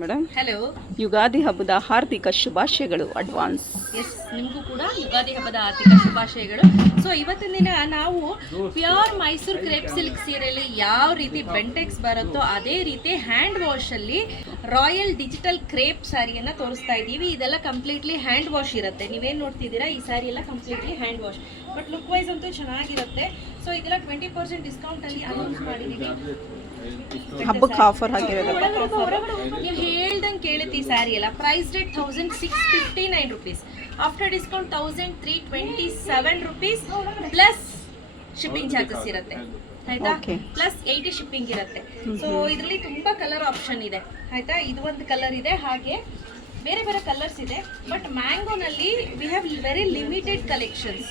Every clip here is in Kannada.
ಮೇಡಮ್, ಹಲೋ, ಯುಗಾದಿ ಹಬ್ಬದ ಹಾರ್ದಿಕ ಶುಭಾಶಯಗಳು ಅಡ್ವಾನ್ಸ್. ಎಸ್, ನಿಮಗೂ ಕೂಡ ಯುಗಾದಿ ಹಬ್ಬದ ಆರ್ಥಿಕ ಶುಭಾಶಯಗಳು. ಸೊ ಇವತ್ತಿನ ದಿನ ನಾವು ಪ್ಯೂರ್ ಮೈಸೂರು ಕ್ರೇಪ್ ಸಿಲ್ಕ್ ಸೀರೆಯಲ್ಲಿ ಯಾವ ರೀತಿ ಬೆಂಟೆಕ್ಸ್ ಬರುತ್ತೋ ಅದೇ ರೀತಿ ಹ್ಯಾಂಡ್ ವಾಶಲ್ಲಿ ರಾಯಲ್ ಡಿಜಿಟಲ್ ಕ್ರೇಪ್ ಸ್ಯಾರಿಯನ್ನು ತೋರಿಸ್ತಾ ಇದ್ದೀವಿ. ಇದೆಲ್ಲ ಕಂಪ್ಲೀಟ್ಲಿ ಹ್ಯಾಂಡ್ ವಾಶ್ ಇರುತ್ತೆ. ನೀವೇನು ನೋಡ್ತಿದ್ದೀರಾ, ಈ ಸ್ಯಾರಿ ಎಲ್ಲ completely hand wash, but look wise ಅಂತೂ ಚೆನ್ನಾಗಿರುತ್ತೆ. ಸೊ ಇದೆಲ್ಲ 20% ಡಿಸ್ಕೌಂಟಲ್ಲಿ ಅನೌನ್ಸ್ ಮಾಡಿದ್ದೀವಿ. ಹಬ್ಬಕ್ಕೆ ಆಫರ್ ಆಗಿರೋದು. ನೀವು ಹೇಳ್ದಂಗೆ ಕೇಳುತ್ತೆ ಈ ಸ್ಯಾರಿ ಎಲ್ಲ. Price rate 1659 rupees. After discount 1327 rupees plus shipping charges ಇರುತ್ತೆ, ಆಯ್ತಾ? ಪ್ಲಸ್ 80 ಶಿಪ್ಪಿಂಗ್ ಇರುತ್ತೆ. ಸೊ ಇದರಲ್ಲಿ ತುಂಬಾ ಕಲರ್ ಆಪ್ಷನ್ ಇದೆ, ಆಯ್ತಾ? ಇದು ಒಂದು ಕಲರ್ ಇದೆ, ಹಾಗೆ ಬೇರೆ ಬೇರೆ ಕಲರ್ಸ್ ಇದೆ. ಬಟ್ ಮ್ಯಾಂಗೋನಲ್ಲಿ we have very limited collections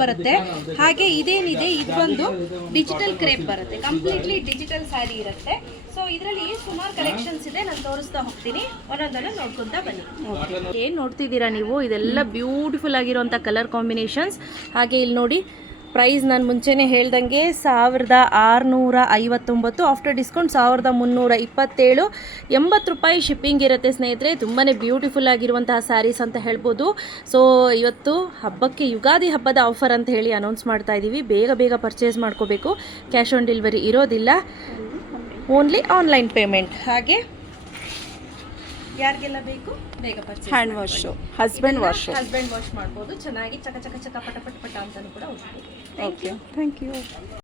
ಬರುತ್ತೆ. ಹಾಗೆ ಇದೇನಿದೆ, ಇದೊಂದು ಡಿಜಿಟಲ್ ಕ್ರೇಪ್ ಬರುತ್ತೆ, ಕಂಪ್ಲೀಟ್ಲಿ ಡಿಜಿಟಲ್ ಸ್ಯಾರಿ ಇರುತ್ತೆ. ಸೊ ಇದರಲ್ಲಿ ಸುಮಾರು ಕಲೆಕ್ಷನ್ಸ್ ಇದೆ, ನಾನು ತೋರಿಸ್ತಾ ಹೋಗ್ತೀನಿ, ಒಂದೊಂದನ್ನು ನೋಡ್ಕೊತಾ ಬನ್ನಿ. ಏನು ನೋಡ್ತಿದ್ದೀರಾ ನೀವು, ಇದೆಲ್ಲ ಬ್ಯೂಟಿಫುಲ್ ಆಗಿರುವಂಥ ಕಲರ್ ಕಾಂಬಿನೇಷನ್ಸ್. ಹಾಗೆ ಇಲ್ಲಿ ನೋಡಿ, ಪ್ರೈಸ್ ನಾನು ಮುಂಚೆನೇ ಹೇಳ್ದಂಗೆ 1659, ಆಫ್ಟರ್ ಡಿಸ್ಕೌಂಟ್ 1327, 80 ರೂಪಾಯಿ ಶಿಪ್ಪಿಂಗ್ ಇರುತ್ತೆ ಸ್ನೇಹಿತರೆ. ತುಂಬಾ ಬ್ಯೂಟಿಫುಲ್ ಆಗಿರುವಂತಹ ಸ್ಯಾರೀಸ್ ಅಂತ ಹೇಳ್ಬೋದು. ಸೊ ಇವತ್ತು ಹಬ್ಬಕ್ಕೆ ಯುಗಾದಿ ಹಬ್ಬದ ಆಫರ್ ಅಂತ ಹೇಳಿ ಅನೌನ್ಸ್ ಮಾಡ್ತಾ ಇದ್ದೀವಿ. ಬೇಗ ಬೇಗ ಪರ್ಚೇಸ್ ಮಾಡ್ಕೋಬೇಕು, ಕ್ಯಾಶ್ ಆನ್ ಡೆಲಿವರಿ ಇರೋದಿಲ್ಲ, ಓನ್ಲಿ ಆನ್ಲೈನ್ ಪೇಮೆಂಟ್. ಹಾಗೆ ಯಾರಿಗೆಲ್ಲ ಬೇಕು ಬೇಗ purchase, hand wash, husband wash, husband wash ಮಾಡ್ಬೋದು. ಚೆನ್ನಾಗಿ ಚಕ ಚಕ ಚಕ ಪಟ ಪಟ ಪಟ ಅಂತಲೂ ಕೂಡ ಹೋಗ್ಬೋದು. Okay, thank you.